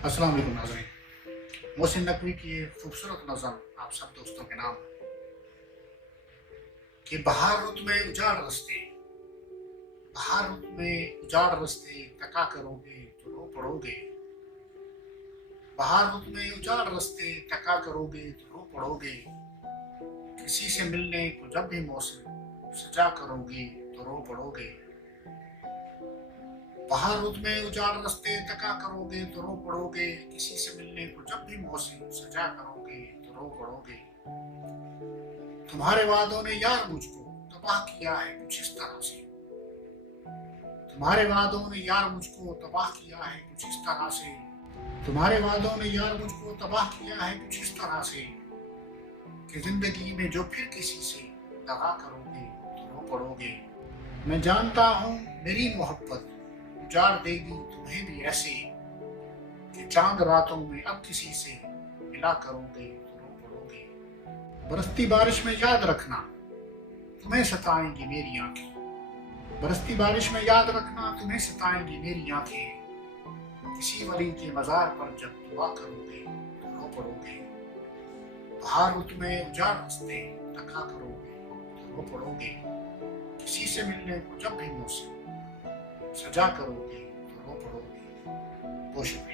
अस्सलाम वालेकुम नाज़रीन। मोहसिन नकवी की ये खूबसूरत नज़म आप सब दोस्तों के नाम कि बहार रुत में उजाड़ रस्ते, बहार रुत में उजाड़ रस्ते तका करोगे तो रो पड़ोगे। बहार रुत में उजाड़ रस्ते तका करोगे तो रो पड़ोगे। किसी से मिलने को जब भी मौसम सजा करोगे तो रो पड़ोगे। बहार रुत में उजाड़ रस्ते तका करोगे तो रो पड़ोगे। किसी से मिलने को जब भी मौसम सजा करोगे तो रो पड़ोगे। तुम्हारे वादों ने यार मुझको तबाह किया है कुछ इस तरह से। तुम्हारे वादों ने यार मुझको तबाह किया है कुछ इस तरह से। तुम्हारे वादों ने यार मुझको तबाह किया है कुछ इस तरह से कि जिंदगी में जो फिर किसी से दगा करोगे तो रो पड़ोगे। मैं जानता हूँ मेरी मोहब्बत उजाड़ देगी तुम्हें भी ऐसे कि चांद रातों में अब किसी से मिला करोगे तो रो पड़ोगे। बरसती बारिश में याद रखना तुम्हें सताएंगी मेरी आंखें। बरसती बारिश में याद रखना तुम्हें सताएंगी मेरी आंखें। किसी वली के मजार पर जब दुआ करोगे तो रो पड़ोगे। बहार रुत में उजाड़ रस्ते तका करोगे तो रो पड़ोगे। किसी से मिलने को जब भी मौसम सजा करोगे तो रो पड़ोगे। बहुत शुक्रिया।